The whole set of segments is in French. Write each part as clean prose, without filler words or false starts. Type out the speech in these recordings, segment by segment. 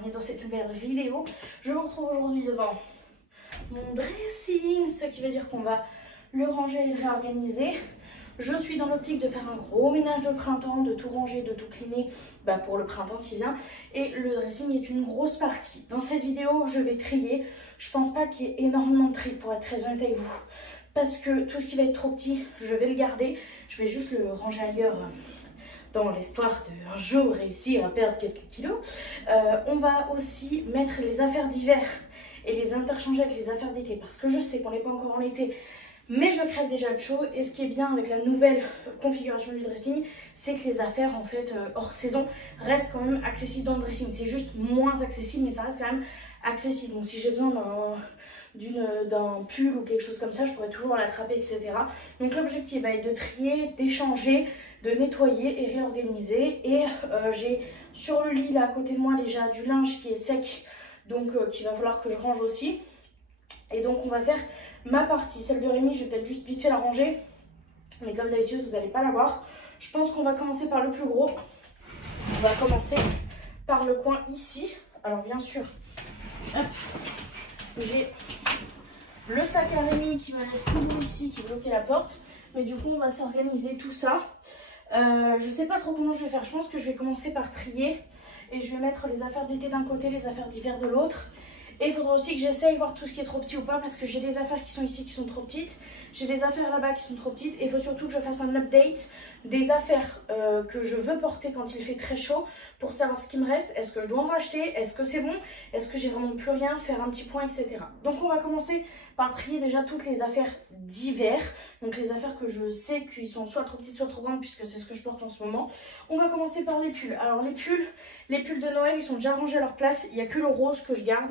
bienvenue dans cette nouvelle vidéo. Je me retrouve aujourd'hui devant mon dressing, ce qui veut dire qu'on va le ranger et le réorganiser. Je suis dans l'optique de faire un gros ménage de printemps, de tout ranger, de tout cleaner pour le printemps qui vient. Et le dressing est une grosse partie. Dans cette vidéo, je vais trier. Je pense pas qu'il y ait énormément de tri pour être très honnête avec vous. Parce que tout ce qui va être trop petit, je vais le garder. Je vais juste le ranger ailleurs dans l'espoir de un jour réussir à perdre quelques kilos. On va aussi mettre les affaires d'hiver et les interchanger avec les affaires d'été. Parce que je sais qu'on n'est pas encore en été. Mais je crève déjà de chaud et ce qui est bien avec la nouvelle configuration du dressing, c'est que les affaires en fait hors saison restent quand même accessibles dans le dressing. C'est juste moins accessible mais ça reste quand même accessible. Donc si j'ai besoin d'un pull ou quelque chose comme ça, je pourrais toujours l'attraper, etc. Donc l'objectif va être de trier, d'échanger, de nettoyer et réorganiser. Et j'ai sur le lit là à côté de moi déjà du linge qui est sec, donc qu'il va falloir que je range aussi. Et donc on va faire ma partie, celle de Rémi, je vais peut-être juste vite fait la ranger, mais comme d'habitude vous n'allez pas la voir. Je pense qu'on va commencer par le plus gros. On va commencer par le coin ici. Alors bien sûr, j'ai le sac à Rémi qui me laisse toujours ici, qui bloquait la porte, mais du coup on va s'organiser tout ça. Je sais pas trop comment je vais faire. Je pense que je vais commencer par trier et je vais mettre les affaires d'été d'un côté, les affaires d'hiver de l'autre. Et il faudra aussi que j'essaye de voir tout ce qui est trop petit ou pas, parce que j'ai des affaires qui sont ici qui sont trop petites, j'ai des affaires là-bas qui sont trop petites, et il faut surtout que je fasse un update des affaires que je veux porter quand il fait très chaud, pour savoir ce qui me reste, est-ce que je dois en racheter, est-ce que c'est bon, est-ce que j'ai vraiment plus rien, faire un petit point, etc. Donc on va commencer par trier déjà toutes les affaires d'hiver, donc les affaires que je sais qu'ils sont soit trop petites, soit trop grandes, puisque c'est ce que je porte en ce moment. On va commencer par les pulls. Alors les pulls de Noël, ils sont déjà rangés à leur place, il n'y a que le rose que je garde,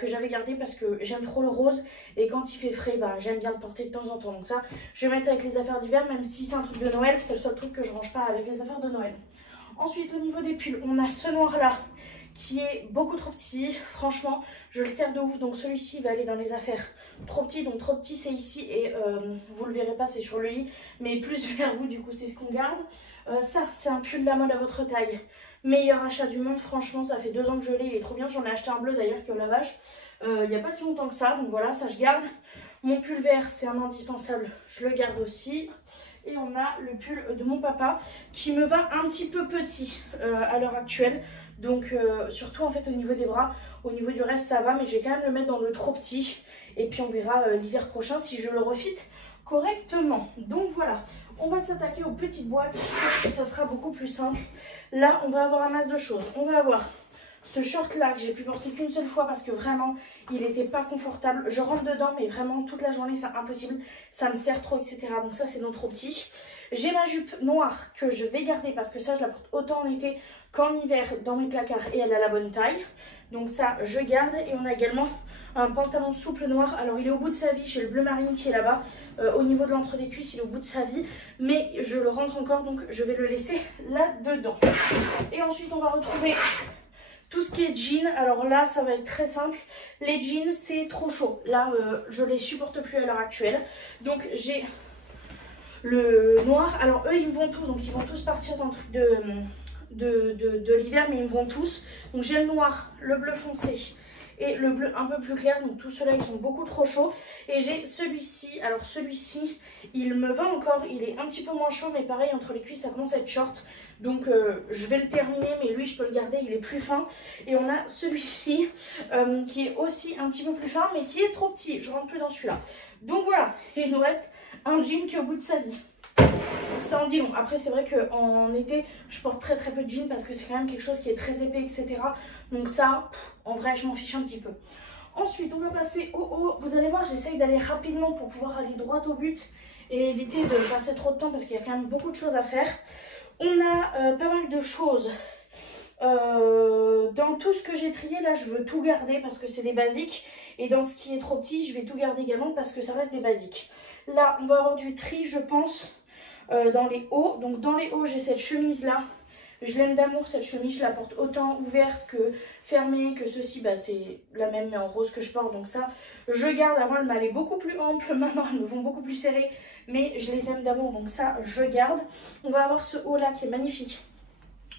que j'avais gardé parce que j'aime trop le rose et quand il fait frais j'aime bien le porter de temps en temps, donc ça je vais mettre avec les affaires d'hiver, même si c'est un truc de Noël, c'est le seul truc que je range pas avec les affaires de Noël. Ensuite au niveau des pulls, on a ce noir là qui est beaucoup trop petit, franchement je le serre de ouf, donc celui-ci va aller dans les affaires trop petits, donc trop petit c'est ici et vous le verrez pas, c'est sur le lit, mais plus vers vous, du coup c'est ce qu'on garde. Ça c'est un pull de la mode à votre taille, meilleur achat du monde, franchement ça fait 2 ans que je l'ai, il est trop bien, j'en ai acheté un bleu d'ailleurs qui est au lavage il n'y a pas si longtemps que ça, donc voilà, ça je garde. Mon pull vert c'est un indispensable, je le garde aussi. Et on a le pull de mon papa qui me va un petit peu petit à l'heure actuelle, donc surtout en fait au niveau des bras, au niveau du reste ça va, mais je vais quand même le mettre dans le trop petit et puis on verra l'hiver prochain si je le refit correctement. Donc voilà, on va s'attaquer aux petites boîtes, je pense que ça sera beaucoup plus simple. Là on va avoir un masse de choses, on va avoir ce short là que j'ai pu porter qu'une seule fois parce que vraiment il n'était pas confortable, je rentre dedans mais vraiment toute la journée c'est impossible, ça me serre trop, etc. Donc ça c'est non trop petit. J'ai ma jupe noire que je vais garder parce que ça je la porte autant en été qu'en hiver dans mes placards et elle a la bonne taille, donc ça je garde. Et on a également un pantalon souple noir, alors il est au bout de sa vie, j'ai le bleu marine qui est là-bas, au niveau de l'entre des cuisses il est au bout de sa vie, mais je le rentre encore donc je vais le laisser là-dedans. Et ensuite on va retrouver tout ce qui est jean. Alors là ça va être très simple, les jeans c'est trop chaud, là je les supporte plus à l'heure actuelle, donc j'ai le noir, alors eux ils me vont tous, donc ils vont tous partir dans le truc de l'hiver, mais ils me vont tous, donc j'ai le noir, le bleu foncé et le bleu un peu plus clair, donc tous ceux-là ils sont beaucoup trop chauds. Et j'ai celui-ci, alors celui-ci il me va encore, il est un petit peu moins chaud, mais pareil entre les cuisses ça commence à être short, donc je vais le terminer, mais lui je peux le garder, il est plus fin. Et on a celui-ci qui est aussi un petit peu plus fin, mais qui est trop petit, je rentre plus dans celui-là. Donc voilà, et il nous reste un jean qui est au bout de sa vie. Ça en dit long. Après c'est vrai qu'en été je porte très peu de jeans parce que c'est quand même quelque chose qui est très épais, etc. Donc ça, en vrai je m'en fiche un petit peu. Ensuite on va passer au haut. Vous allez voir, j'essaye d'aller rapidement pour pouvoir aller droit au but et éviter de passer trop de temps parce qu'il y a quand même beaucoup de choses à faire. On a pas mal de choses dans tout ce que j'ai trié. Là je veux tout garder parce que c'est des basiques, et dans ce qui est trop petit je vais tout garder également parce que ça reste des basiques. Là on va avoir du tri je pense dans les hauts. Donc dans les hauts j'ai cette chemise là, je l'aime d'amour cette chemise, je la porte autant ouverte que fermée, que ceci, c'est la même mais en rose que je porte, donc ça je garde. Avant elle m'allait beaucoup plus ample, maintenant elles me vont beaucoup plus serrées, mais je les aime d'amour, donc ça je garde. On va avoir ce haut là qui est magnifique,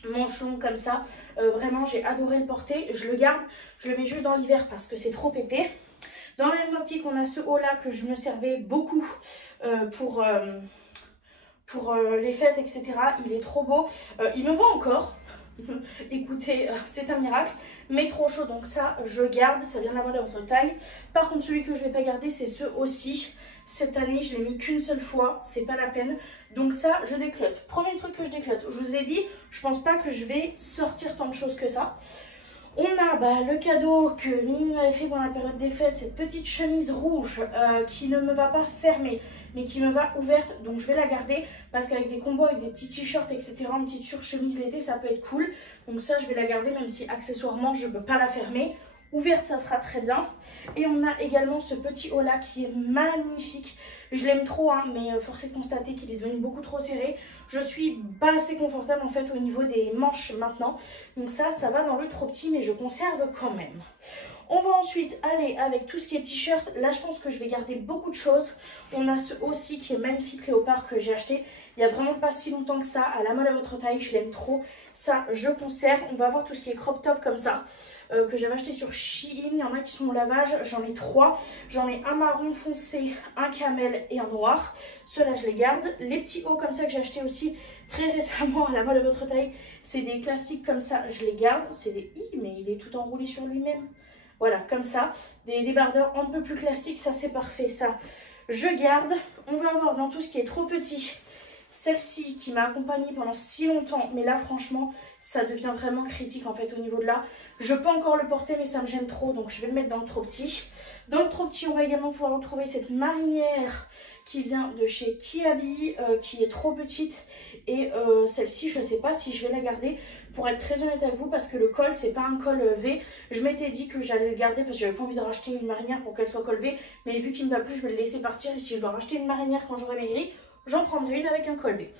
manches longues comme ça. Vraiment, j'ai adoré le porter. Je le garde, je le mets juste dans l'hiver parce que c'est trop épais. Dans la même optique, on a ce haut là que je me servais beaucoup pour les fêtes, etc. Il est trop beau. Il me va encore. Écoutez, c'est un miracle. Mais trop chaud, donc ça, je garde. Ça vient de la mode à votre taille. Par contre, celui que je ne vais pas garder, c'est ce aussi. Cette année, je l'ai mis qu'une seule fois. C'est pas la peine. Donc ça, je déclote. Premier truc que je déclote. Je vous ai dit, je pense pas que je vais sortir tant de choses que ça. On a le cadeau que Mimi m'avait fait pendant la période des fêtes, cette petite chemise rouge qui ne me va pas fermée, mais qui me va ouverte. Donc je vais la garder parce qu'avec des combos, avec des petits t-shirts, etc., une petite surchemise l'été, ça peut être cool. Donc ça, je vais la garder même si accessoirement, je ne peux pas la fermer. Ouverte, ça sera très bien. Et on a également ce petit haut là qui est magnifique. Je l'aime trop, hein, mais force est de constater qu'il est devenu beaucoup trop serré. Je suis pas assez confortable en fait au niveau des manches maintenant. Donc ça va dans le trop petit, mais je conserve quand même. On va ensuite aller avec tout ce qui est t-shirt. Là, je pense que je vais garder beaucoup de choses. On a ce aussi qui est magnifique léopard que j'ai acheté il n'y a vraiment pas si longtemps que ça. À la mode à votre taille, je l'aime trop. Ça, je conserve. On va avoir tout ce qui est crop top comme ça. Que j'avais acheté sur Shein, il y en a qui sont au lavage, j'en ai 3, j'en ai un marron foncé, un camel et un noir, ceux-là je les garde. Les petits hauts comme ça que j'ai acheté aussi très récemment à la mode de votre taille, c'est des classiques comme ça, je les garde, c'est des i mais il est tout enroulé sur lui-même, voilà comme ça, des débardeurs un peu plus classiques, ça c'est parfait, ça je garde. On va avoir dans tout ce qui est trop petit, celle-ci qui m'a accompagnée pendant si longtemps, mais là franchement ça devient vraiment critique en fait au niveau de là. Je peux encore le porter mais ça me gêne trop, donc je vais le mettre dans le trop petit. Dans le trop petit, on va également pouvoir retrouver cette marinière qui vient de chez Kiabi, qui est trop petite. Et celle-ci, je ne sais pas si je vais la garder, pour être très honnête avec vous, parce que le col, c'est pas un col V. Je m'étais dit que j'allais le garder parce que j'avais pas envie de racheter une marinière pour qu'elle soit col V. Mais vu qu'il ne me va plus, je vais le laisser partir. Et si je dois racheter une marinière quand j'aurai maigri, j'en prendrai une avec un col V.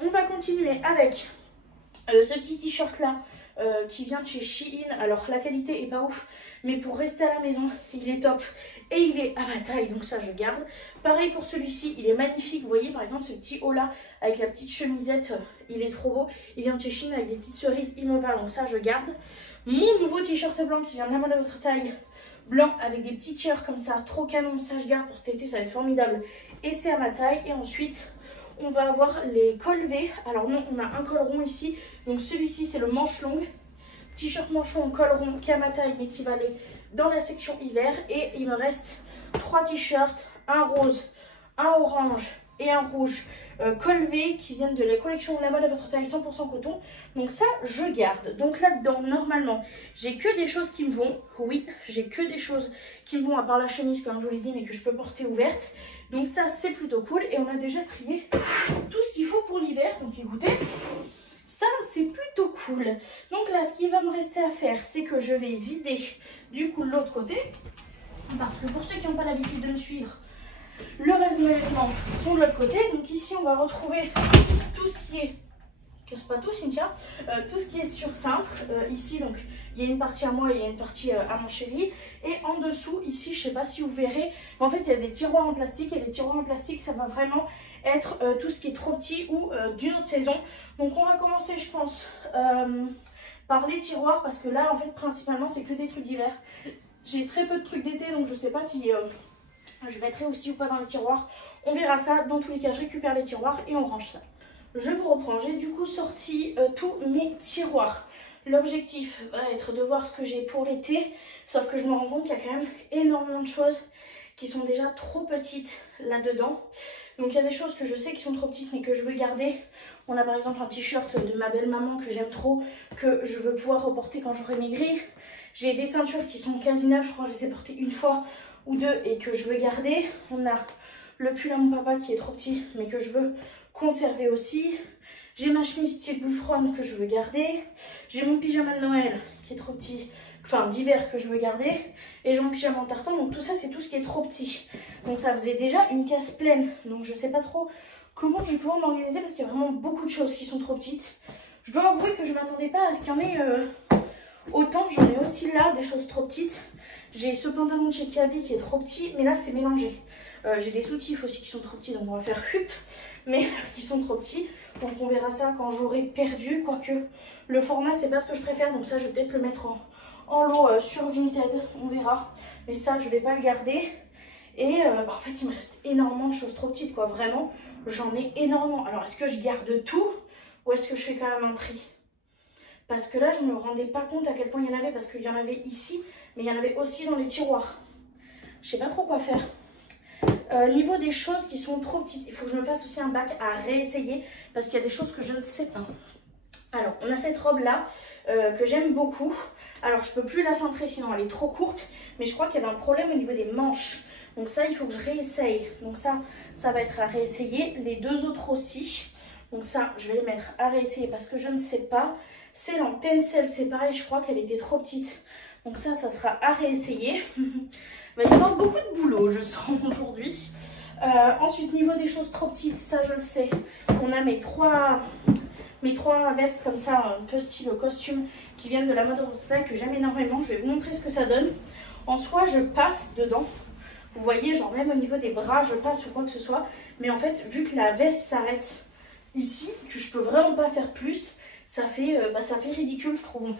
On va continuer avec ce petit t-shirt là. Qui vient de chez Shein. Alors la qualité est pas ouf, mais pour rester à la maison il est top et il est à ma taille, donc ça je garde. Pareil pour celui-ci, il est magnifique. Vous voyez par exemple ce petit haut là avec la petite chemisette, il est trop beau. Il vient de chez Shein avec des petites cerises, il me va, donc ça je garde. Mon nouveau t-shirt blanc qui vient de la mode à votre taille, blanc avec des petits cœurs comme ça, trop canon, ça je garde pour cet été, ça va être formidable et c'est à ma taille. Et ensuite on va avoir les cols V. Alors non, on a un col rond ici. Donc celui-ci, c'est le manche longue. T-shirt manche longue, col rond, qui est à ma taille, mais qui va aller dans la section hiver. Et il me reste 3 t-shirts, un rose, un orange et un rouge col V qui viennent de la collection de la mode à votre taille 100% coton. Donc ça, je garde. Donc là-dedans, normalement, j'ai que des choses qui me vont. Oui, j'ai que des choses qui me vont, à part la chemise, comme je vous l'ai dit, mais que je peux porter ouverte. Donc ça, c'est plutôt cool. Et on a déjà trié tout ce qu'il faut pour l'hiver. Donc écoutez, ça, c'est plutôt cool. Donc là, ce qui va me rester à faire, c'est que je vais vider du coup l'autre côté. Parce que pour ceux qui n'ont pas l'habitude de me suivre, le reste de mes vêtements sont de l'autre côté. Donc ici, on va retrouver tout ce qui est... Casse pas tout, Cynthia. Tout ce qui est sur cintre. Ici, donc, il y a une partie à moi et il y a une partie à mon chéri. Et en dessous, ici, je sais pas si vous verrez, mais en fait, il y a des tiroirs en plastique. Et les tiroirs en plastique, ça va vraiment être tout ce qui est trop petit ou d'une autre saison. Donc, on va commencer, je pense, par les tiroirs. Parce que là, en fait, principalement, c'est que des trucs d'hiver. J'ai très peu de trucs d'été, donc je sais pas si je mettrai aussi ou pas dans les tiroirs. On verra ça. Dans tous les cas, je récupère les tiroirs et on range ça. Je vous reprends, j'ai du coup sorti tous mes tiroirs. L'objectif va être de voir ce que j'ai pour l'été, sauf que je me rends compte qu'il y a quand même énormément de choses qui sont déjà trop petites là-dedans. Donc il y a des choses que je sais qui sont trop petites mais que je veux garder. On a par exemple un t-shirt de ma belle-maman que j'aime trop, que je veux pouvoir reporter quand j'aurai maigri. J'ai des ceintures qui sont quasi neuves, je crois que je les ai portées une fois ou deux et que je veux garder. On a le pull à mon papa qui est trop petit mais que je veux conserver aussi. J'ai ma chemise style bûcheronne que je veux garder. J'ai mon pyjama de Noël qui est trop petit, enfin d'hiver que je veux garder. Et j'ai mon pyjama en tartan, donc tout ça c'est tout ce qui est trop petit. Donc ça faisait déjà une caisse pleine. Donc je sais pas trop comment je vais pouvoir m'organiser parce qu'il y a vraiment beaucoup de choses qui sont trop petites. Je dois avouer que je m'attendais pas à ce qu'il y en ait autant. J'en ai aussi là des choses trop petites. J'ai ce pantalon de chez Kiabi qui est trop petit, mais là c'est mélangé. J'ai des soutifs aussi qui sont trop petits, donc on va faire hup. mais qui sont trop petits. Donc on verra ça quand j'aurai perdu, quoique le format c'est pas ce que je préfère, donc ça je vais peut-être le mettre en lot sur Vinted, on verra. Mais ça je vais pas le garder. Et en fait il me reste énormément de choses trop petites quoi, vraiment j'en ai énormément. Alors est-ce que je garde tout ou est-ce que je fais quand même un tri? Parce que là je me rendais pas compte à quel point il y en avait, parce qu'il y en avait ici, mais il y en avait aussi dans les tiroirs. Je sais pas trop quoi faire. Niveau des choses qui sont trop petites, il faut que je me fasse aussi un bac à réessayer parce qu'il y a des choses que je ne sais pas. Alors, on a cette robe là que j'aime beaucoup. Alors, je peux plus la cintrer sinon elle est trop courte, mais je crois qu'il y avait un problème au niveau des manches. Donc ça, il faut que je réessaye. Donc ça va être à réessayer. Les deux autres aussi. Donc ça, je vais les mettre à réessayer parce que je ne sais pas. Celle en tencel, c'est pareil, je crois qu'elle était trop petite. Donc ça sera à réessayer. Il va y avoir beaucoup de boulot, je sens, aujourd'hui. Ensuite, niveau des choses trop petites, ça je le sais. On a mes trois vestes comme ça, un peu style costume, qui viennent de la mode taille que j'aime énormément. Je vais vous montrer ce que ça donne. En soi, je passe dedans. Vous voyez, genre même au niveau des bras, je passe ou quoi que ce soit. Mais en fait, vu que la veste s'arrête ici, que je peux vraiment pas faire plus, ça fait ridicule, je trouve.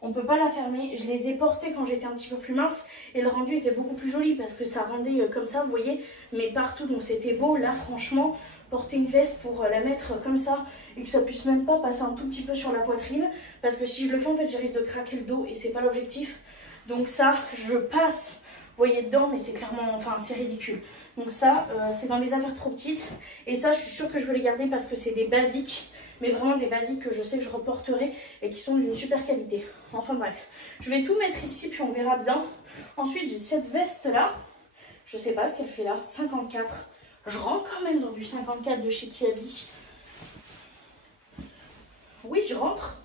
On peut pas la fermer. Je les ai portées quand j'étais un petit peu plus mince et le rendu était beaucoup plus joli parce que ça rendait comme ça, vous voyez, mais partout, donc c'était beau. Là, franchement, porter une veste pour la mettre comme ça et que ça puisse même pas passer un tout petit peu sur la poitrine, parce que si je le fais, en fait, je risque de craquer le dos et c'est pas l'objectif. Donc ça, je passe, vous voyez, dedans, mais c'est clairement, enfin, c'est ridicule. Donc ça, c'est dans les affaires trop petites et ça, je suis sûre que je vais les garder parce que c'est des basiques. Mais vraiment des basiques que je sais que je reporterai et qui sont d'une super qualité. Enfin bref, je vais tout mettre ici puis on verra bien. Ensuite, j'ai cette veste là. Je sais pas ce qu'elle fait là. 54. Je rentre quand même dans du 54 de chez Kiabi. Oui, je rentre.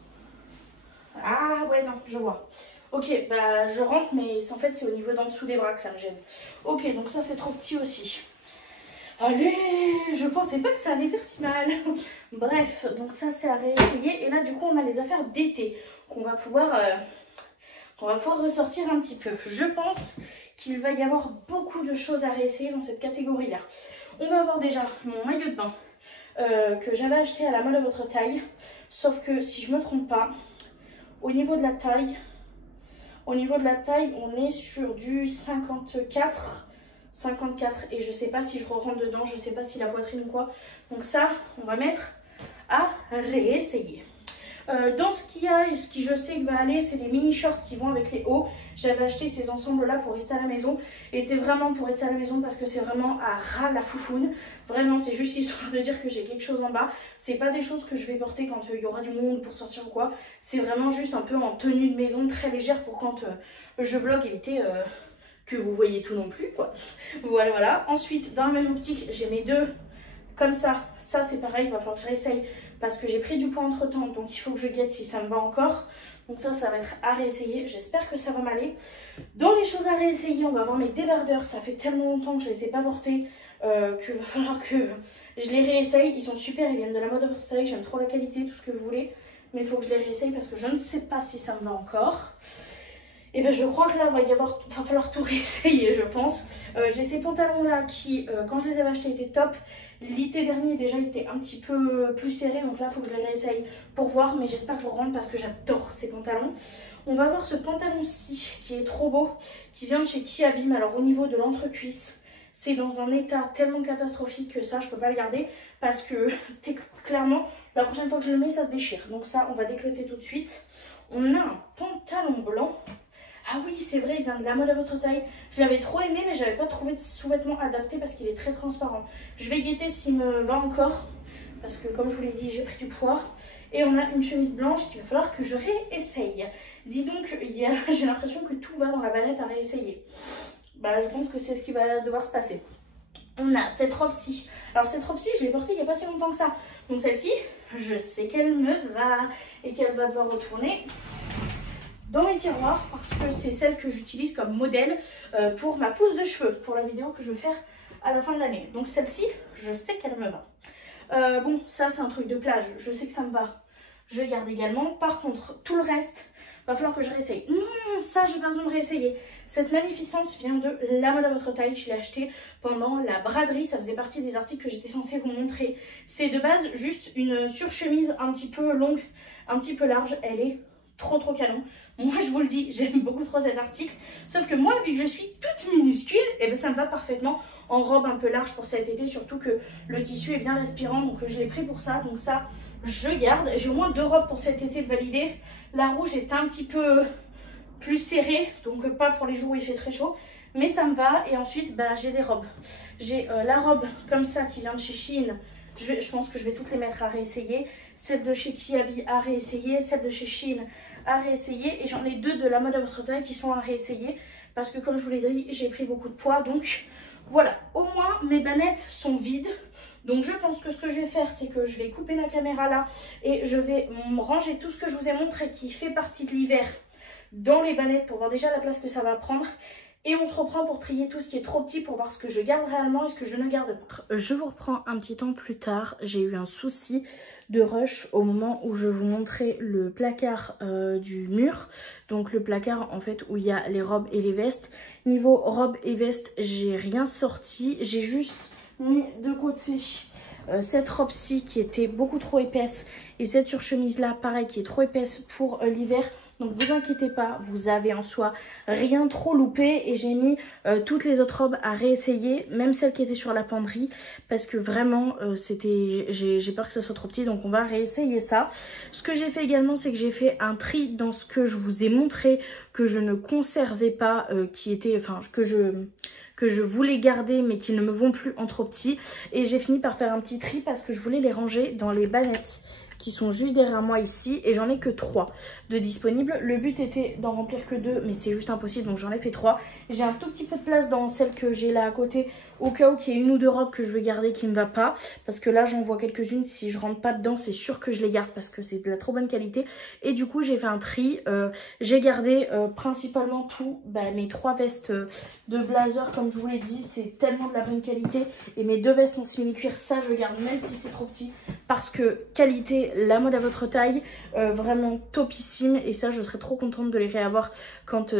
Ah ouais, non, je vois. Ok, bah je rentre, mais en fait c'est au niveau d'en dessous des bras que ça me gêne. Ok, donc ça c'est trop petit aussi. Allez, je pensais pas que ça allait faire si mal. Bref, donc ça c'est à réessayer. Et là du coup on a les affaires d'été qu'on va pouvoir ressortir un petit peu. Je pense qu'il va y avoir beaucoup de choses à réessayer dans cette catégorie là. On va avoir déjà mon maillot de bain que j'avais acheté à la mode à votre taille. Sauf que si je me trompe pas, au niveau de la taille, on est sur du 54 et je sais pas si je rentre dedans, je sais pas si la poitrine ou quoi. Donc ça, on va mettre à réessayer. Dans ce qu'il y a et ce qui je sais que va aller, c'est les mini shorts qui vont avec les hauts. J'avais acheté ces ensembles là pour rester à la maison et c'est vraiment pour rester à la maison parce que c'est vraiment à ras la foufoune. Vraiment, c'est juste histoire de dire que j'ai quelque chose en bas. C'est pas des choses que je vais porter quand il y aura du monde pour sortir ou quoi. C'est vraiment juste un peu en tenue de maison, très légère pour quand je vlog, éviter que vous voyez tout non plus quoi. Voilà. Ensuite, dans la même optique, j'ai mes deux comme ça. Ça c'est pareil, il va falloir que je réessaye parce que j'ai pris du poids entre temps, donc il faut que je guette si ça me va encore. Donc ça va être à réessayer. J'espère que ça va m'aller. Dans les choses à réessayer, on va avoir mes débardeurs. Ça fait tellement longtemps que je les ai pas portés qu'il va falloir que je les réessaye. Ils sont super, ils viennent de la mode of taille. J'aime trop la qualité, tout ce que vous voulez. Mais il faut que je les réessaye parce que je ne sais pas si ça me va encore. Et ben je crois que là, il va falloir tout réessayer, je pense. J'ai ces pantalons-là qui, quand je les avais achetés, étaient top. L'été dernier, déjà, ils étaient un petit peu plus serrés. Donc là, il faut que je les réessaye pour voir. Mais j'espère que je rentre parce que j'adore ces pantalons. On va voir ce pantalon-ci qui est trop beau, qui vient de chez Kiabi. Alors au niveau de l'entrecuisse, c'est dans un état tellement catastrophique que ça, je peux pas le garder. Parce que clairement, la prochaine fois que je le mets, ça se déchire. Donc ça, on va décloter tout de suite. On a un pantalon blanc. Ah oui, c'est vrai, il vient de la mode à votre taille. Je l'avais trop aimé, mais j'avais pas trouvé de sous-vêtement adapté parce qu'il est très transparent. Je vais guetter s'il me va encore. Parce que comme je vous l'ai dit, j'ai pris du poids. Et on a une chemise blanche qu'il va falloir que je réessaye. Dis donc, j'ai l'impression que tout va dans la banette à réessayer. Bah, je pense que c'est ce qui va devoir se passer. On a cette robe-ci. Alors cette robe-ci, je l'ai portée il n'y a pas si longtemps que ça. Donc celle-ci, je sais qu'elle me va et qu'elle va devoir retourner dans mes tiroirs parce que c'est celle que j'utilise comme modèle pour ma pousse de cheveux, pour la vidéo que je vais faire à la fin de l'année. Donc celle-ci, je sais qu'elle me va. Bon, ça c'est un truc de plage, je sais que ça me va, je garde également. Par contre, tout le reste, va falloir que je réessaye. Non, ça j'ai pas besoin de réessayer. Cette magnificence vient de La Mode à votre taille. Je l'ai acheté pendant la braderie, ça faisait partie des articles que j'étais censée vous montrer. C'est de base juste une surchemise un petit peu longue, un petit peu large. Elle est trop canon. Moi je vous le dis, j'aime beaucoup trop cet article. Sauf que moi, vu que je suis toute minuscule, et ben ça me va parfaitement en robe un peu large pour cet été. Surtout que le tissu est bien respirant, donc je l'ai pris pour ça. Donc ça, je garde. J'ai au moins 2 robes pour cet été de valider. La rouge est un petit peu plus serrée, donc pas pour les jours où il fait très chaud. Mais ça me va. Et ensuite, bah, j'ai des robes. J'ai la robe comme ça qui vient de chez Shein. Je pense que je vais toutes les mettre à réessayer. Celle de chez Kiabi à réessayer. Celle de chez Shein à réessayer. Et j'en ai 2 de La Mode à votre taille qui sont à réessayer. Parce que comme je vous l'ai dit, j'ai pris beaucoup de poids. Donc voilà, au moins mes bannettes sont vides. Donc je pense que ce que je vais faire, c'est que je vais couper la caméra là. Et je vais ranger tout ce que je vous ai montré qui fait partie de l'hiver dans les bannettes pour voir déjà la place que ça va prendre. Et on se reprend pour trier tout ce qui est trop petit pour voir ce que je garde réellement et ce que je ne garde pas. Je vous reprends un petit temps plus tard. J'ai eu un souci de rush au moment où je vous montrais le placard du mur. Donc le placard en fait où il y a les robes et les vestes. Niveau robes et vestes, j'ai rien sorti. J'ai juste mis de côté cette robe-ci qui était beaucoup trop épaisse. Et cette surchemise-là, pareil, qui est trop épaisse pour l'hiver. Donc vous inquiétez pas, vous avez en soi rien trop loupé. Et j'ai mis toutes les autres robes à réessayer, même celles qui étaient sur la penderie. Parce que vraiment, j'ai peur que ça soit trop petit, donc on va réessayer ça. Ce que j'ai fait également, c'est que j'ai fait un tri dans ce que je vous ai montré, que je ne conservais pas, qui était, enfin, que je voulais garder mais qui ne me vont plus en trop petits. Et j'ai fini par faire un petit tri parce que je voulais les ranger dans les bannettes qui sont juste derrière moi ici, et j'en ai que 3 de disponibles. Le but était d'en remplir que 2, mais c'est juste impossible, donc j'en ai fait 3. J'ai un tout petit peu de place dans celle que j'ai là à côté, au cas où il y ait une ou 2 robes que je veux garder qui ne va pas, parce que là j'en vois quelques-unes, si je rentre pas dedans, c'est sûr que je les garde parce que c'est de la trop bonne qualité. Et du coup j'ai fait un tri, j'ai gardé principalement mes 3 vestes de blazer, comme je vous l'ai dit, c'est tellement de la bonne qualité. Et mes 2 vestes en simili-cuir, ça je garde même si c'est trop petit, parce que qualité, La Mode à votre taille, vraiment topissime. Et ça je serais trop contente de les réavoir quand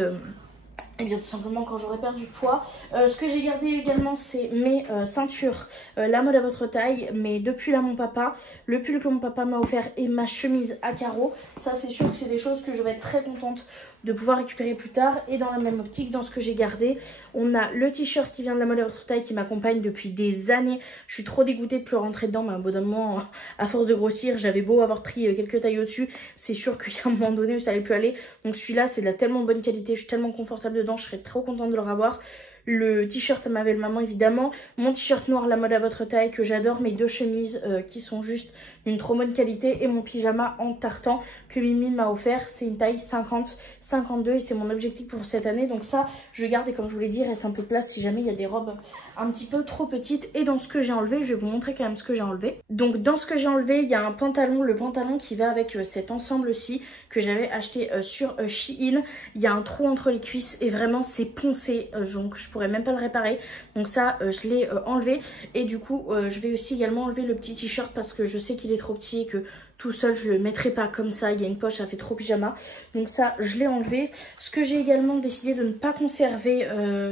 et bien tout simplement quand j'aurai perdu poids. Ce que j'ai gardé également, c'est mes ceintures La Mode à votre taille, mais depuis là mon papa, le pull que mon papa m'a offert et ma chemise à carreaux. Ça c'est sûr que c'est des choses que je vais être très contente de pouvoir récupérer plus tard. Et dans la même optique, dans ce que j'ai gardé, on a le t-shirt qui vient de La Mode à votre taille, qui m'accompagne depuis des années. Je suis trop dégoûtée de plus rentrer dedans, mais à un bon moment, à force de grossir, j'avais beau avoir pris quelques tailles au-dessus, c'est sûr qu'il y a un moment donné où ça allait plus aller. Donc celui-là, c'est de la tellement bonne qualité, je suis tellement confortable dedans, je serais trop contente de le revoir. Le t-shirt à ma belle maman évidemment, mon t-shirt noir La Mode à votre taille que j'adore, mes 2 chemises qui sont juste d'une trop bonne qualité, et mon pyjama en tartan que Mimi m'a offert. C'est une taille 50-52 et c'est mon objectif pour cette année. Donc ça je garde, et comme je vous l'ai dit, il reste un peu de place si jamais il y a des robes un petit peu trop petites. Et dans ce que j'ai enlevé, je vais vous montrer quand même ce que j'ai enlevé. Donc dans ce que j'ai enlevé, il y a un pantalon, le pantalon qui va avec cet ensemble-ci que j'avais acheté sur Shein. Il y a un trou entre les cuisses et vraiment c'est poncé, donc je pourrais même pas le réparer. Donc ça je l'ai enlevé. Et du coup je vais aussi également enlever le petit t-shirt parce que je sais qu'il est trop petit et que tout seul je le mettrai pas comme ça, il y a une poche, ça fait trop pyjama. Donc ça je l'ai enlevé. Ce que j'ai également décidé de ne pas conserver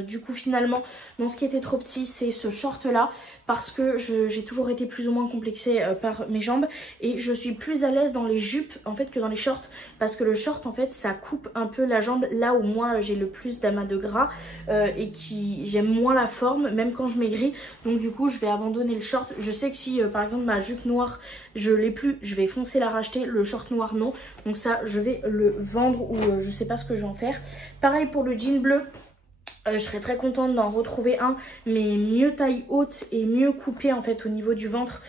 du coup finalement dans ce qui était trop petit, c'est ce short là, parce que j'ai toujours été plus ou moins complexée par mes jambes, et je suis plus à l'aise dans les jupes en fait que dans les shorts, parce que le short en fait ça coupe un peu la jambe là où moi j'ai le plus d'amas de gras et qui j'aime moins la forme même quand je maigris. Donc du coup je vais abandonner le short. Je sais que si par exemple ma jupe noire je l'ai plus, je vais foncer la racheter, le short noir non. Donc ça je vais le vendre ou je sais pas ce que je vais en faire. Pareil pour le jean bleu. Je serais très contente d'en retrouver un, mais mieux taille haute et mieux coupé en fait au niveau du ventre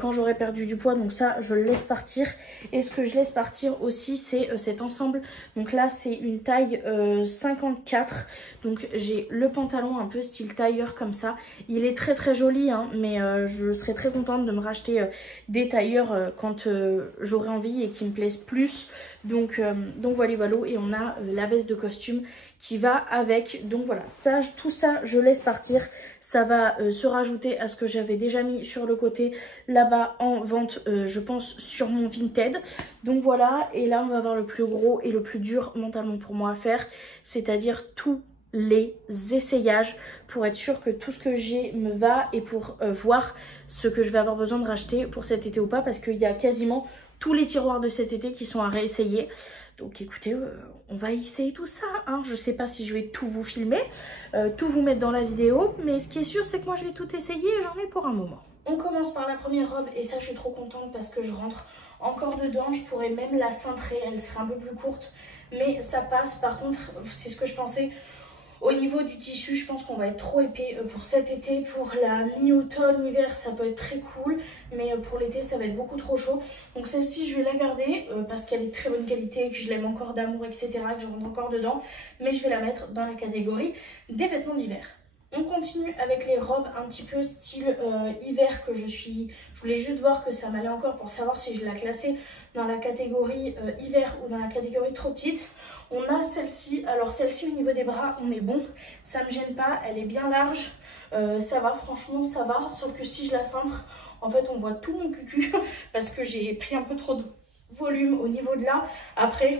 quand j'aurai perdu du poids. Donc ça je le laisse partir. Et ce que je laisse partir aussi, c'est cet ensemble. Donc là c'est une taille 54. Donc j'ai le pantalon un peu style tailleur comme ça. Il est très très joli hein, mais je serais très contente de me racheter des tailleurs quand j'aurai envie et qui me plaisent plus. Donc voilà, et on a la veste de costume qui va avec. Donc voilà, ça, tout ça je laisse partir. Ça va se rajouter à ce que j'avais déjà mis sur le côté là-bas en vente, je pense sur mon Vinted. Donc voilà, et là on va voir le plus gros et le plus dur mentalement pour moi à faire, c'est-à-dire tout les essayages pour être sûr que tout ce que j'ai me va et pour voir ce que je vais avoir besoin de racheter pour cet été ou pas, parce qu'il y a quasiment tous les tiroirs de cet été qui sont à réessayer. Donc écoutez, on va essayer tout ça, hein. Je sais pas si je vais tout vous filmer, tout vous mettre dans la vidéo, mais ce qui est sûr c'est que moi je vais tout essayer et j'en ai pour un moment. On commence par la première robe et ça je suis trop contente parce que je rentre encore dedans. Je pourrais même la cintrer, elle serait un peu plus courte mais ça passe. Par contre c'est ce que je pensais. Au niveau du tissu, je pense qu'on va être trop épais pour cet été. Pour la mi-automne, hiver, ça peut être très cool. Mais pour l'été, ça va être beaucoup trop chaud. Donc celle-ci, je vais la garder parce qu'elle est de très bonne qualité, que je l'aime encore d'amour, etc. Que je rentre encore dedans. Mais je vais la mettre dans la catégorie des vêtements d'hiver. On continue avec les robes un petit peu style hiver que je voulais juste voir que ça m'allait encore pour savoir si je la classais dans la catégorie hiver ou dans la catégorie trop petite. On a celle-ci, alors celle-ci au niveau des bras on est bon, ça me gêne pas, elle est bien large, ça va, franchement ça va, sauf que si je la cintre, en fait on voit tout mon cucu parce que j'ai pris un peu trop de volume au niveau de là. Après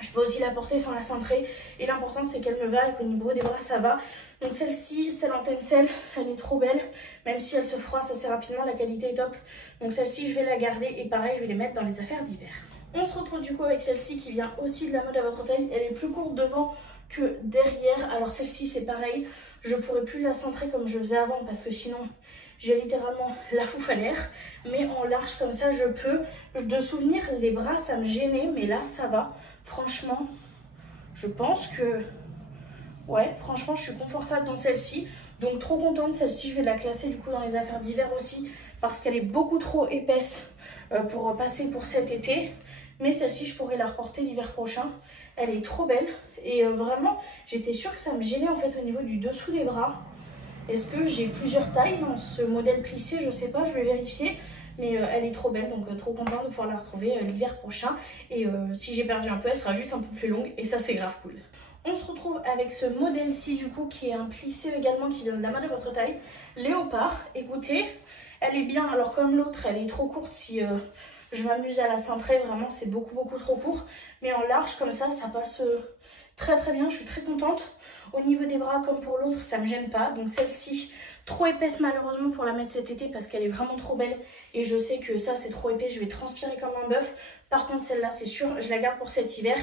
je peux aussi la porter sans la cintrer et l'important c'est qu'elle me va et qu'au niveau des bras ça va. Donc celle-ci, celle en tencel, elle est trop belle, même si elle se froisse assez rapidement, la qualité est top. Donc celle-ci je vais la garder et pareil je vais les mettre dans les affaires d'hiver. On se retrouve du coup avec celle-ci qui vient aussi de la mode à votre taille. Elle est plus courte devant que derrière. Alors celle-ci c'est pareil, je pourrais plus la cintrer comme je faisais avant parce que sinon j'ai littéralement la fouf à l'air. Mais en large comme ça je peux. De souvenir les bras ça me gênait mais là ça va. Franchement je pense que... ouais, franchement, je suis confortable dans celle-ci. Donc, trop contente. Celle-ci, je vais la classer du coup dans les affaires d'hiver aussi. Parce qu'elle est beaucoup trop épaisse pour passer pour cet été. Mais celle-ci, je pourrais la reporter l'hiver prochain. Elle est trop belle. Et vraiment, j'étais sûre que ça me gênait en fait au niveau du dessous des bras. Est-ce que j'ai plusieurs tailles dans ce modèle plissé? Je sais pas, je vais vérifier. Mais elle est trop belle, donc trop contente de pouvoir la retrouver l'hiver prochain. Et si j'ai perdu un peu, elle sera juste un peu plus longue. Et ça, c'est grave cool. On se retrouve avec ce modèle-ci du coup qui est un plissé également qui vient de la mode à votre taille. Léopard, écoutez, elle est bien. Alors comme l'autre, elle est trop courte si je m'amuse à la cintrer. Vraiment, c'est beaucoup trop court. Mais en large comme ça passe très bien. Je suis très contente. Au niveau des bras, comme pour l'autre, ça me gêne pas. Donc celle-ci, trop épaisse malheureusement pour la mettre cet été parce qu'elle est vraiment trop belle. Et je sais que ça, c'est trop épais. Je vais transpirer comme un bœuf. Par contre, celle-là, c'est sûr, je la garde pour cet hiver.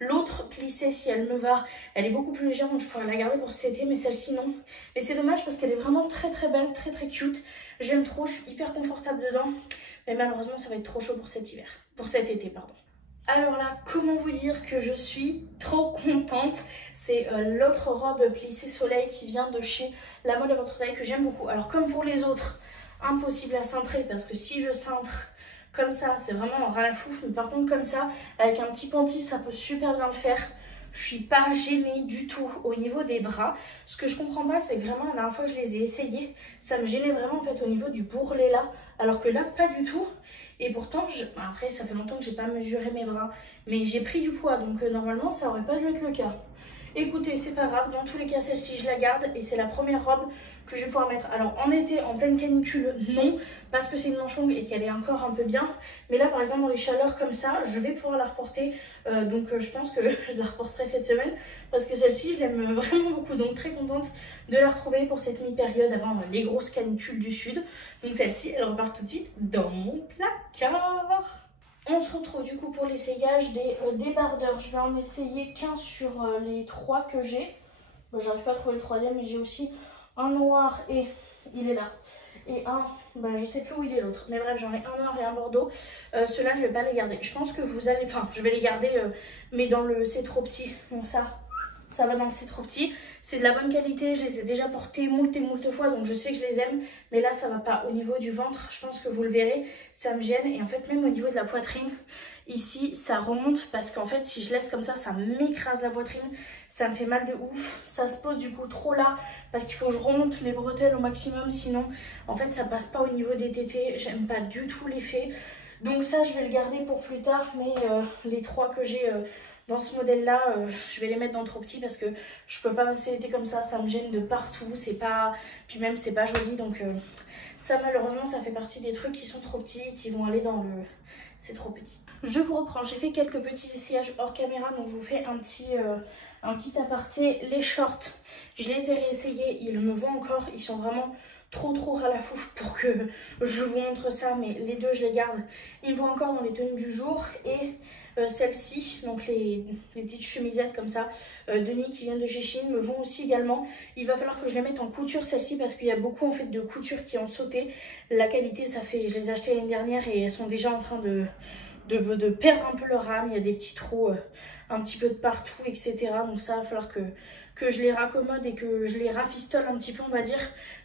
L'autre plissée, si elle me va, elle est beaucoup plus légère, donc je pourrais la garder pour cet été, mais celle-ci non. Mais c'est dommage parce qu'elle est vraiment très belle, très cute. J'aime trop, je suis hyper confortable dedans. Mais malheureusement, ça va être trop chaud pour cet hiver. Pour cet été, pardon. Alors là, comment vous dire que je suis trop contente. C'est l'autre robe plissée soleil qui vient de chez La Mode à votre taille que j'aime beaucoup. Alors comme pour les autres, impossible à cintrer parce que si je cintre comme ça, c'est vraiment un ras la fouf. Mais par contre comme ça, avec un petit panty, ça peut super bien le faire. Je suis pas gênée du tout au niveau des bras. Ce que je comprends pas, c'est que vraiment la dernière fois que je les ai essayés, ça me gênait vraiment en fait au niveau du bourrelet là. Alors que là, pas du tout. Et pourtant, après ça fait longtemps que j'ai pas mesuré mes bras. Mais j'ai pris du poids, donc normalement ça aurait pas dû être le cas. Écoutez, c'est pas grave, dans tous les cas celle-ci je la garde et c'est la première robe que je vais pouvoir mettre. Alors en été, en pleine canicule, non, parce que c'est une manche longue et qu'elle est encore un peu bien. Mais là par exemple dans les chaleurs comme ça, je vais pouvoir la reporter. Donc je pense que je la reporterai cette semaine parce que celle-ci je l'aime vraiment beaucoup. Donc très contente de la retrouver pour cette mi-période avant les grosses canicules du sud. Donc celle-ci, elle repart tout de suite dans mon placard. On se retrouve du coup pour l'essayage des débardeurs. Je vais en essayer qu'un sur les 3 que j'ai. Bon, j'arrive pas à trouver le troisième, mais j'ai aussi un noir et il est là. Et un, je sais plus où il est l'autre. Mais bref, j'en ai un noir et un bordeaux. Ceux-là, je vais pas les garder. Je pense que vous allez... Enfin, je vais les garder, mais dans le c'est trop petit. Donc ça va dans le c'est trop petit. C'est de la bonne qualité, je les ai déjà portés moult et moult fois, donc je sais que je les aime. Mais là, ça va pas. Au niveau du ventre, je pense que vous le verrez, ça me gêne. Et en fait, même au niveau de la poitrine, ici, ça remonte parce qu'en fait, si je laisse comme ça m'écrase la poitrine. Ça me fait mal de ouf. Ça se pose du coup trop là parce qu'il faut que je remonte les bretelles au maximum. Sinon, en fait, ça passe pas au niveau des tétés. J'aime pas du tout l'effet. Donc ça, je vais le garder pour plus tard, mais les 3 que j'ai dans ce modèle-là, je vais les mettre dans trop petit parce que je peux pas passer l'été comme ça me gêne de partout, c'est pas... Puis même, c'est pas joli, donc ça, malheureusement, ça fait partie des trucs qui sont trop petits, qui vont aller dans le... C'est trop petit. Je vous reprends, j'ai fait quelques petits essayages hors caméra, donc je vous fais un petit aparté. Les shorts, je les ai réessayés, ils me vont encore, ils sont vraiment trop ras la fouf pour que je vous montre ça, mais les deux je les garde, ils me vont encore dans les tenues du jour. Et celles-ci, donc les petites chemisettes comme ça de nuit qui viennent de chez Shein me vont aussi également. Il va falloir que je les mette en couture celles-ci parce qu'il y a beaucoup en fait de coutures qui ont sauté. La qualité, ça fait, je les ai achetées l'année dernière et elles sont déjà en train de perdre un peu leur âme. Il y a des petits trous un petit peu de partout, etc. Donc ça va falloir que je les raccommode et que je les rafistole un petit peu, on va dire.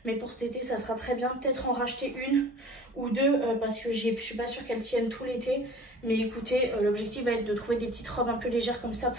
Mais pour cet été, ça sera très bien. Peut-être en racheter une ou deux parce que je suis pas sûre qu'elles tiennent tout l'été. Mais écoutez, l'objectif va être de trouver des petites robes un peu légères comme ça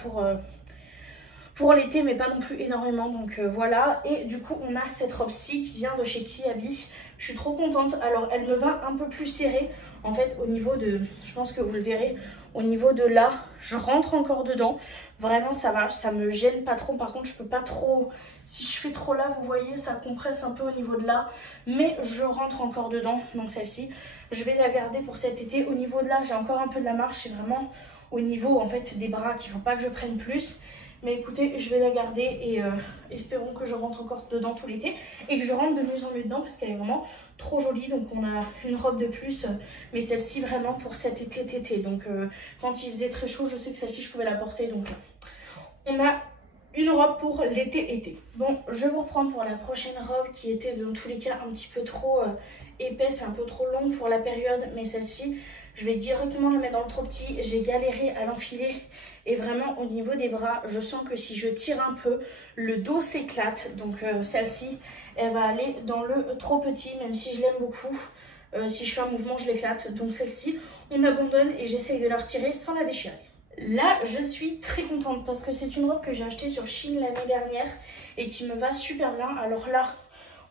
pour l'été, mais pas non plus énormément. Donc voilà. Et du coup, on a cette robe-ci qui vient de chez Kiabi. Je suis trop contente. Alors, elle me va un peu plus serrée. En fait, au niveau de... Je pense que vous le verrez. Au niveau de là, je rentre encore dedans. Vraiment, ça va. Ça me gêne pas trop. Par contre, je peux pas trop... Si je fais trop là, vous voyez, ça compresse un peu au niveau de là. Mais je rentre encore dedans. Donc celle-ci, je vais la garder pour cet été. Au niveau de là, j'ai encore un peu de la marche. C'est vraiment au niveau, en fait, des bras qu'il ne faut pas que je prenne plus. Mais écoutez, je vais la garder et espérons que je rentre encore dedans tout l'été. Et que je rentre de mieux en mieux dedans parce qu'elle est vraiment trop jolie. Donc on a une robe de plus. Mais celle-ci vraiment pour cet été. Donc quand il faisait très chaud, je sais que celle-ci je pouvais la porter. Donc on a une robe pour l'été. Bon, je vous reprends pour la prochaine robe qui était dans tous les cas un petit peu trop épaisse, un peu trop longue pour la période. Mais celle-ci, je vais directement la mettre dans le trop petit. J'ai galéré à l'enfiler et vraiment au niveau des bras, je sens que si je tire un peu, le dos s'éclate. Donc celle-ci, elle va aller dans le trop petit, même si je l'aime beaucoup. Si je fais un mouvement, je l'éclate. Donc celle-ci, on abandonne et j'essaye de la retirer sans la déchirer. Là, je suis très contente parce que c'est une robe que j'ai achetée sur Shein l'année dernière et qui me va super bien. Alors là,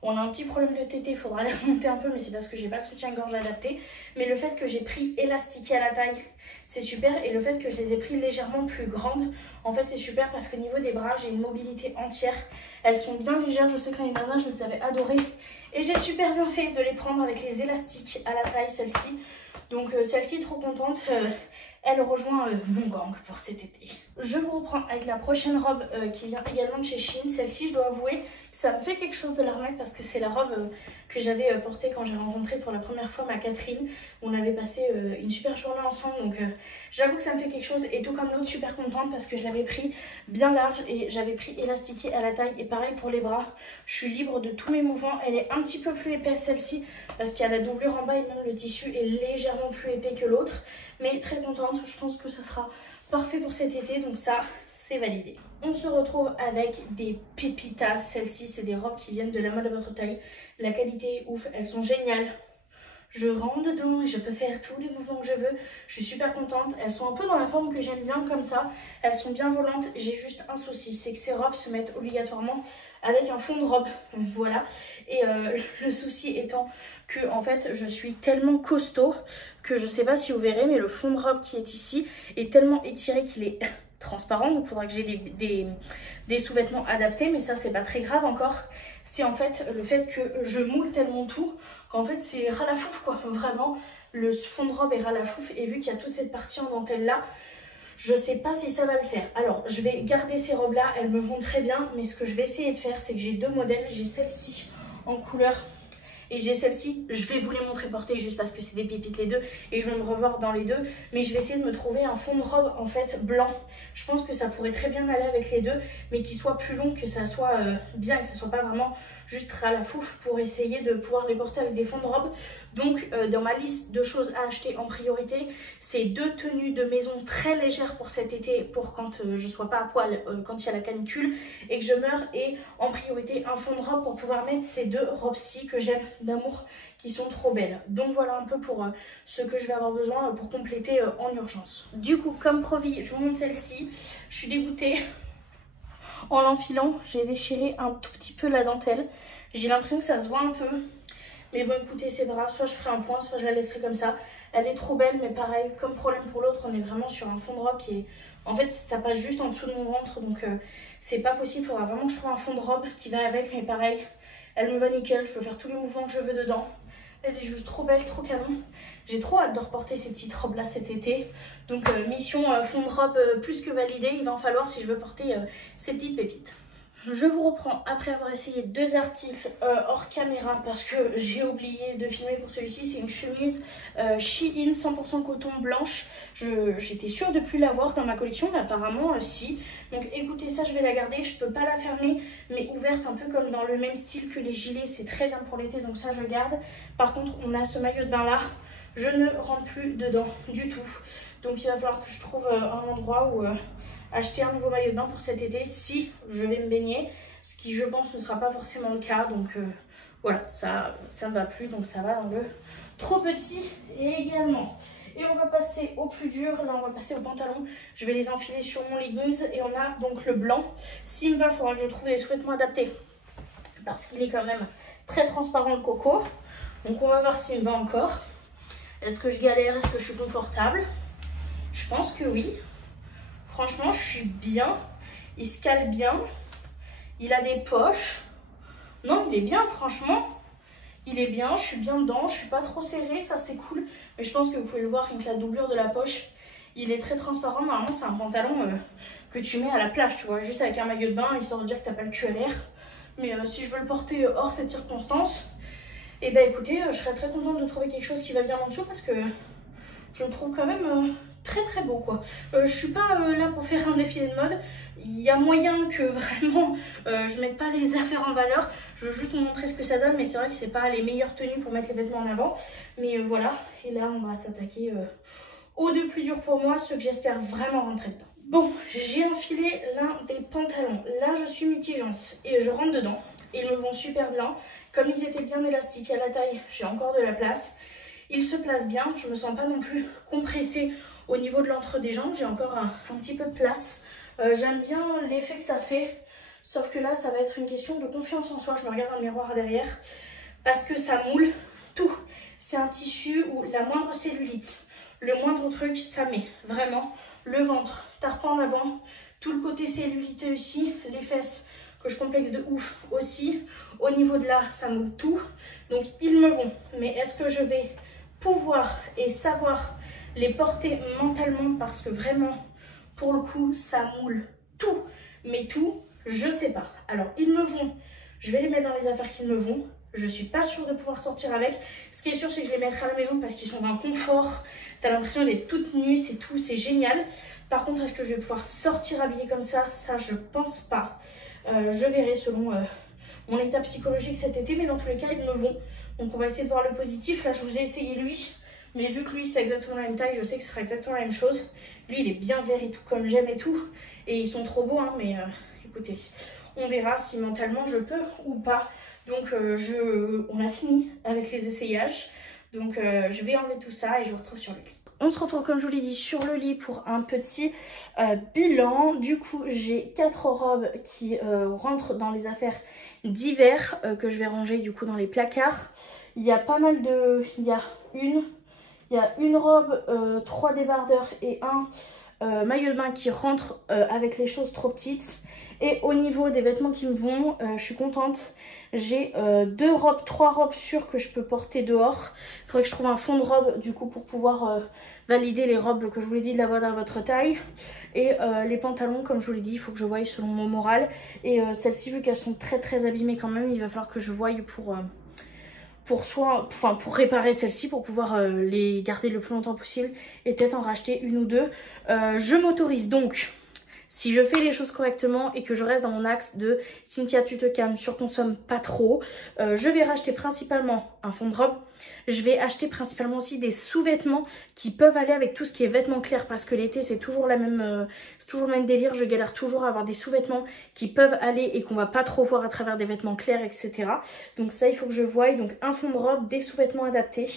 on a un petit problème de tété, il faudra les remonter un peu, mais c'est parce que j'ai pas le soutien-gorge adapté. Mais le fait que j'ai pris élastiqué à la taille, c'est super. Et le fait que je les ai pris légèrement plus grandes, en fait c'est super parce qu'au niveau des bras, j'ai une mobilité entière. Elles sont bien légères, je sais que l'année dernière, je les avais adorées. Et j'ai super bien fait de les prendre avec les élastiques à la taille, celle-ci. Donc celle-ci, trop contente. Elle rejoint mon gang pour cet été. Je vous reprends avec la prochaine robe qui vient également de chez Shein. Celle-ci, je dois avouer, ça me fait quelque chose de la remettre parce que c'est la robe que j'avais portée quand j'ai rencontré pour la première fois ma Catherine. On avait passé une super journée ensemble, donc j'avoue que ça me fait quelque chose. Et tout comme l'autre, super contente parce que je l'avais pris bien large et j'avais pris élastiqué à la taille. Et pareil pour les bras, je suis libre de tous mes mouvements. Elle est un petit peu plus épaisse celle-ci parce qu'il y a la doublure en bas et même le tissu est légèrement plus épais que l'autre. Mais très contente, je pense que ça sera parfait pour cet été, donc ça, c'est validé. On se retrouve avec des pépitas. Celles-ci, c'est des robes qui viennent de la mode à votre taille. La qualité est ouf, elles sont géniales. Je rentre dedans et je peux faire tous les mouvements que je veux. Je suis super contente. Elles sont un peu dans la forme que j'aime bien comme ça. Elles sont bien volantes. J'ai juste un souci, c'est que ces robes se mettent obligatoirement avec un fond de robe. Donc voilà. Et le souci étant que en fait je suis tellement costaud que je sais pas si vous verrez, mais le fond de robe qui est ici est tellement étiré qu'il est transparent. Donc il faudra que j'ai des sous-vêtements adaptés. Mais ça, c'est pas très grave encore. C'est en fait le fait que je moule tellement tout qu'en fait c'est ras la fouf quoi. Vraiment, le fond de robe est ras la fouf. Et vu qu'il y a toute cette partie en dentelle là, je sais pas si ça va le faire. Alors, je vais garder ces robes là, elles me vont très bien. Mais ce que je vais essayer de faire, c'est que j'ai deux modèles. J'ai celle-ci en couleur et j'ai celle-ci. Je vais vous les montrer portées juste parce que c'est des pépites les deux et je vais me revoir dans les deux. Mais je vais essayer de me trouver un fond de robe en fait blanc. Je pense que ça pourrait très bien aller avec les deux, mais qui soit plus long, que ça soit bien, que ça soit pas vraiment juste ras la fouf, pour essayer de pouvoir les porter avec des fonds de robe. Donc dans ma liste de choses à acheter en priorité, c'est deux tenues de maison très légères pour cet été, pour quand je sois pas à poil, quand il y a la canicule et que je meurs, et en priorité un fond de robe pour pouvoir mettre ces deux robes-ci que j'aime d'amour, qui sont trop belles. Donc voilà un peu pour ce que je vais avoir besoin pour compléter en urgence. Du coup, comme promis, je vous montre celle-ci. Je suis dégoûtée. En l'enfilant, j'ai déchiré un tout petit peu la dentelle. J'ai l'impression que ça se voit un peu. Mais bon, écoutez, c'est pas grave. Soit je ferai un point, soit je la laisserai comme ça. Elle est trop belle, mais pareil, comme problème pour l'autre, on est vraiment sur un fond de robe qui est... En fait, ça passe juste en dessous de mon ventre, donc c'est pas possible. Il faudra vraiment que je trouve un fond de robe qui va avec, mais pareil, elle me va nickel. Je peux faire tous les mouvements que je veux dedans. Elle est juste trop belle, trop canon. J'ai trop hâte de reporter ces petites robes là cet été. Donc mission fond de robe plus que validée. Il va en falloir si je veux porter ces petites pépites. Je vous reprends après avoir essayé 2 articles hors caméra parce que j'ai oublié de filmer pour celui-ci. C'est une chemise Shein 100% coton blanche. J'étais sûre de plus l'avoir dans ma collection, mais apparemment si. Donc écoutez, ça je vais la garder. Je peux pas la fermer, mais ouverte un peu comme dans le même style que les gilets. C'est très bien pour l'été, donc ça je garde. Par contre, on a ce maillot de bain là. Je ne rentre plus dedans du tout. Donc il va falloir que je trouve un endroit où... acheter un nouveau maillot de bain pour cet été si je vais me baigner, ce qui je pense ne sera pas forcément le cas. Donc voilà, ça ne va plus, donc ça va dans le trop petit également. Et on va passer au plus dur, là on va passer au pantalon. Je vais les enfiler sur mon leggings et on a donc le blanc. S'il me va, il faudra que je trouve des sous-vêtements adaptés parce qu'il est quand même très transparent le coco. Donc on va voir s'il me va encore. Est-ce que je galère? Est-ce que je suis confortable? Je pense que oui. Franchement, je suis bien. Il se cale bien. Il a des poches. Non, il est bien, franchement. Il est bien. Je suis bien dedans. Je suis pas trop serrée. Ça, c'est cool. Mais je pense que vous pouvez le voir avec la doublure de la poche. Il est très transparent. Normalement, c'est un pantalon que tu mets à la plage, tu vois. Juste avec un maillot de bain, histoire de dire que t'as pas le cul à l'air. Mais si je veux le porter hors cette circonstance, et ben écoutez, je serais très contente de trouver quelque chose qui va bien en dessous parce que je le trouve quand même... très très beau quoi. Je suis pas là pour faire un défilé de mode. Il y a moyen que vraiment je mette pas les affaires en valeur. Je veux juste vous montrer ce que ça donne, mais c'est vrai que c'est pas les meilleures tenues pour mettre les vêtements en avant. Mais voilà, et là on va s'attaquer aux 2 plus durs pour moi, ceux que j'espère vraiment rentrer dedans. Bon, j'ai enfilé l'un des pantalons. Là je suis mitigante et je rentre dedans. Ils me vont super bien. Comme ils étaient bien élastiques à la taille, j'ai encore de la place. Ils se placent bien, je me sens pas non plus compressée. Au niveau de l'entre des jambes, j'ai encore un petit peu de place. J'aime bien l'effet que ça fait. Sauf que là, ça va être une question de confiance en soi. Je me regarde dans le miroir derrière. Parce que ça moule tout. C'est un tissu où la moindre cellulite, le moindre truc, ça met. Vraiment, le ventre, tarpin en avant, tout le côté cellulité aussi, les fesses que je complexe de ouf aussi. Au niveau de là, ça moule tout. Donc, ils me vont. Mais est-ce que je vais pouvoir et savoir les porter mentalement parce que vraiment, pour le coup, ça moule tout. Mais tout, je sais pas. Alors, ils me vont. Je vais les mettre dans les affaires qu'ils me vont. Je suis pas sûre de pouvoir sortir avec. Ce qui est sûr, c'est que je les mettrai à la maison parce qu'ils sont d'un confort. T'as l'impression d'être toute nue, c'est tout, c'est génial. Par contre, est-ce que je vais pouvoir sortir habillée comme ça? Ça, je pense pas. Je verrai selon mon état psychologique cet été. Mais dans tous les cas, ils me vont. Donc, on va essayer de voir le positif. Là, je vous ai essayé lui. Mais vu que lui c'est exactement la même taille, je sais que ce sera exactement la même chose. Lui il est bien vert et tout comme j'aime et tout. Et ils sont trop beaux hein, mais écoutez, on verra si mentalement je peux ou pas. Donc on a fini avec les essayages. Donc je vais enlever tout ça et je vous retrouve sur le lit. On se retrouve comme je vous l'ai dit sur le lit pour un petit bilan. Du coup j'ai 4 robes qui rentrent dans les affaires d'hiver que je vais ranger du coup dans les placards. Il y a pas mal de... Il y a une robe, 3 débardeurs et un maillot de bain qui rentre avec les choses trop petites. Et au niveau des vêtements qui me vont, je suis contente. J'ai 2 robes, 3 robes sûres que je peux porter dehors. Il faudrait que je trouve un fond de robe du coup pour pouvoir valider les robes que je vous l'ai dit de l'avoir à votre taille. Et les pantalons, comme je vous l'ai dit, il faut que je voie selon mon moral. Et celles-ci, vu qu'elles sont très très abîmées quand même, il va falloir que je voie pour réparer celle-ci, pour pouvoir les garder le plus longtemps possible et peut-être en racheter une ou deux. Je m'autorise donc, si je fais les choses correctement et que je reste dans mon axe de Cynthia tu te calmes, surconsomme pas trop, je vais racheter principalement un fond de robe. Je vais acheter principalement aussi des sous-vêtements qui peuvent aller avec tout ce qui est vêtements clairs parce que l'été c'est toujours le même délire. Je galère toujours à avoir des sous-vêtements qui peuvent aller et qu'on va pas trop voir à travers des vêtements clairs, etc. Donc ça il faut que je voie. Donc un fond de robe, des sous-vêtements adaptés.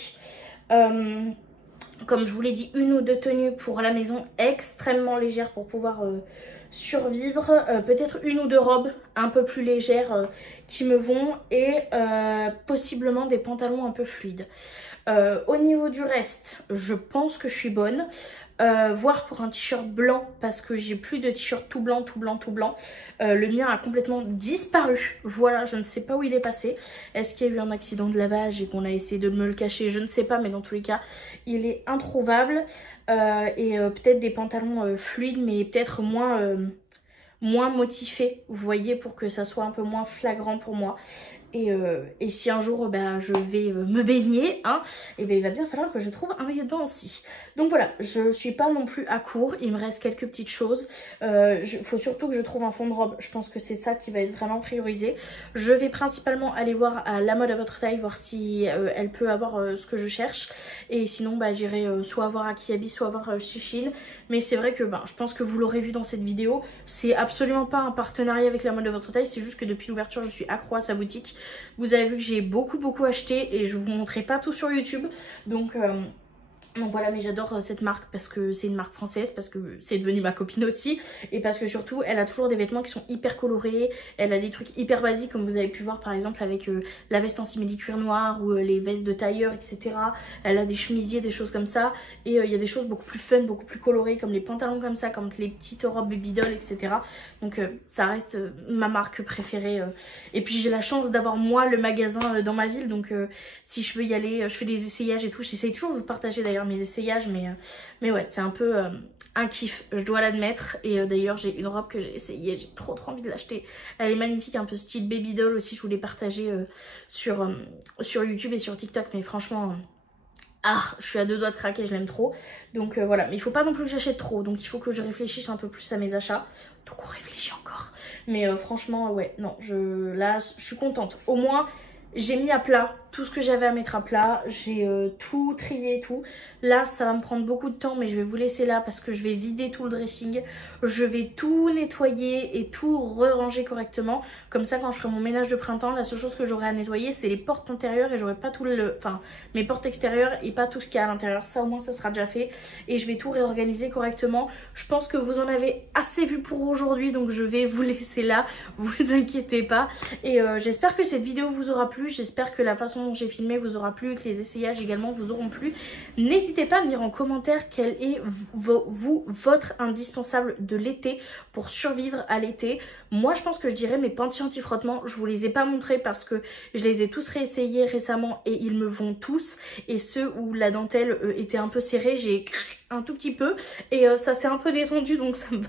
Comme je vous l'ai dit, une ou deux tenues pour la maison extrêmement légères pour pouvoir survivre. Peut-être une ou deux robes un peu plus légères qui me vont et possiblement des pantalons un peu fluides. Au niveau du reste, je pense que je suis bonne. Voire pour un t-shirt blanc parce que j'ai plus de t-shirt tout blanc. Le mien a complètement disparu. Voilà, je ne sais pas où il est passé. Est-ce qu'il y a eu un accident de lavage et qu'on a essayé de me le cacher? Je ne sais pas, mais dans tous les cas, il est introuvable. Peut-être des pantalons fluides, mais peut-être moins motifés, vous voyez, pour que ça soit un peu moins flagrant pour moi. Et si un jour je vais me baigner, hein, et il va bien falloir que je trouve un maillot de bain aussi. Donc voilà, je suis pas non plus à court, il me reste quelques petites choses. Faut surtout que je trouve un fond de robe, je pense que c'est ça qui va être vraiment priorisé. Je vais principalement aller voir à La Mode à votre taille, voir si elle peut avoir ce que je cherche. Et sinon j'irai soit voir à Kiabi, soit voir chez Shein. Mais c'est vrai que je pense que vous l'aurez vu dans cette vidéo, c'est absolument pas un partenariat avec La Mode à votre taille, c'est juste que depuis l'ouverture je suis accro à sa boutique. Vous avez vu que j'ai beaucoup acheté et je vous montrerai pas tout sur YouTube. Donc voilà, mais j'adore cette marque parce que c'est une marque française, parce que c'est devenu ma copine aussi et parce que surtout elle a toujours des vêtements qui sont hyper colorés, elle a des trucs hyper basiques comme vous avez pu voir par exemple avec la veste en simili cuir noir ou les vestes de tailleur, etc. Elle a des chemisiers, des choses comme ça et il y a des choses beaucoup plus fun, beaucoup plus colorées comme les pantalons comme ça, comme les petites robes baby doll, etc. Donc ça reste ma marque préférée et puis j'ai la chance d'avoir moi le magasin dans ma ville, donc si je veux y aller, je fais des essayages et tout, j'essaye toujours de vous partager d'ailleurs mes essayages, mais ouais, c'est un peu un kiff, je dois l'admettre. Et d'ailleurs j'ai une robe que j'ai essayée, j'ai trop envie de l'acheter, elle est magnifique, un peu style baby doll aussi, je voulais partager sur YouTube et sur TikTok, mais franchement je suis à deux doigts de craquer, je l'aime trop. Donc voilà, mais il faut pas non plus que j'achète trop, donc il faut que je réfléchisse un peu plus à mes achats, donc on réfléchit encore. Mais franchement ouais, non, là je suis contente, au moins j'ai mis à plat tout ce que j'avais à mettre à plat, j'ai tout trié et tout. Là ça va me prendre beaucoup de temps, mais je vais vous laisser là parce que je vais vider tout le dressing. Je vais tout nettoyer et tout re-ranger correctement. Comme ça quand je ferai mon ménage de printemps, la seule chose que j'aurai à nettoyer c'est les portes intérieures et j'aurai pas tout mes portes extérieures et pas tout ce qu'il y a à l'intérieur. Ça au moins ça sera déjà fait et je vais tout réorganiser correctement. Je pense que vous en avez assez vu pour aujourd'hui, donc je vais vous laisser là, vous inquiétez pas. Et j'espère que cette vidéo vous aura plu, j'espère que la façon dont j'ai filmé vous aura plu, que les essayages également vous auront plu. N'hésitez pas à me dire en commentaire quel est votre indispensable de l'été pour survivre à l'été. Moi je pense que je dirais mes panties anti-frottement. Je vous les ai pas montrés parce que je les ai tous réessayés récemment et ils me vont tous. Et ceux où la dentelle était un peu serrée, j'ai un tout petit peu et ça s'est un peu détendu, donc ça me va.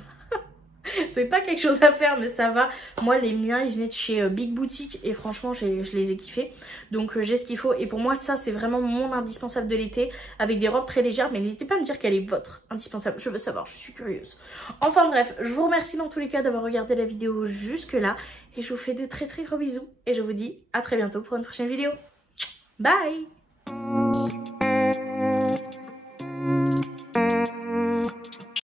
C'est pas quelque chose à faire mais ça va. Moi les miens ils venaient de chez Big Boutique et franchement je les ai kiffés. Donc j'ai ce qu'il faut et pour moi ça c'est vraiment mon indispensable de l'été avec des robes très légères. Mais n'hésitez pas à me dire quel est votre indispensable, je veux savoir, je suis curieuse. Enfin bref, je vous remercie dans tous les cas d'avoir regardé la vidéo jusque là et je vous fais de très gros bisous et je vous dis à très bientôt pour une prochaine vidéo. Bye.